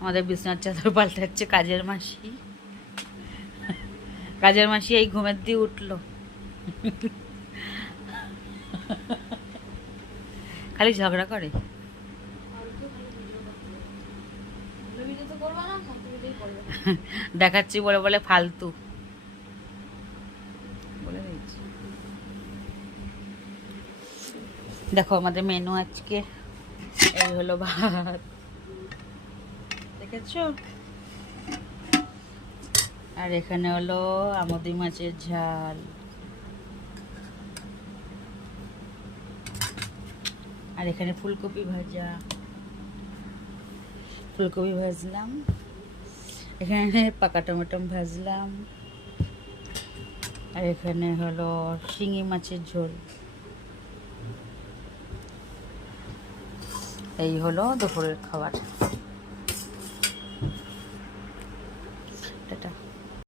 আমাদের বিছনার চাদর পাল্টাচ্ছে কাজের মাসি। কাজের মাসি এই ঘুমের দিয়ে উঠলো। খালি ঝগড়া করে। দেখাচ্ছি বলে বলে ফালতু বলে দিচ্ছি। দেখো আমাদের মেনু আজকে এই হলো ভাত, দেখেছো? আর এখানে হলো আমুদি মাছের ঝাল, আর এখানে ফুলকপি ভাজা, ফুলকপি ভাজলাম, এখানে পাকা টমেটো ভাজলাম, আর এখানে হলো শিঙি মাছের ঝোল। এই হলো দুপুরের খাবার। টাটা।